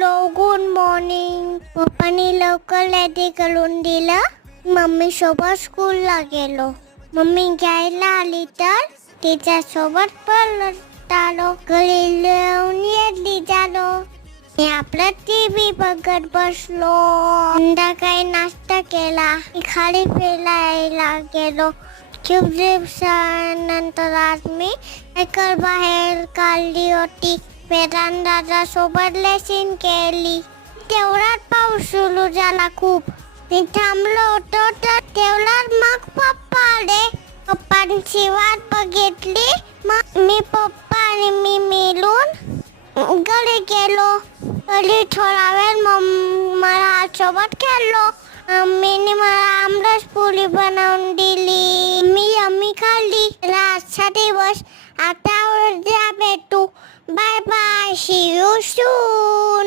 Good morning. पप्पानी लवकर ready करून दिलं. मम्मी सोबत स्कूलला गेलो. मम्मी घ्यायला आली तर तिच्या सोबत परत आलो. घरी येऊन येडली झालो. मी आपला टीव्ही बघत बसलो. संध्याकाळी नाश्ता केला. खाली फिरायला गेलो. खूप दिवसानंतर आज मी सायकल बाहेर काढली होती. वेदांताच्या सोबत लेसन केली. तेवढ्यात पाऊस सुरू झाला खूप. मी थांबलो होतो तर तेवढ्यात मग पप्पा आले. पप्पांची वाट बघितली. मग मी पप्पा आणि मी मिळून घरी गेलो. घरी थोडा वेळ मला सोबत खेळलो. मम्मीने मला आमरस पोळी बनवून दिली. मी खाल्ली. आजचा दिवस आता उद्या भेटू. Bye bye. See you soon.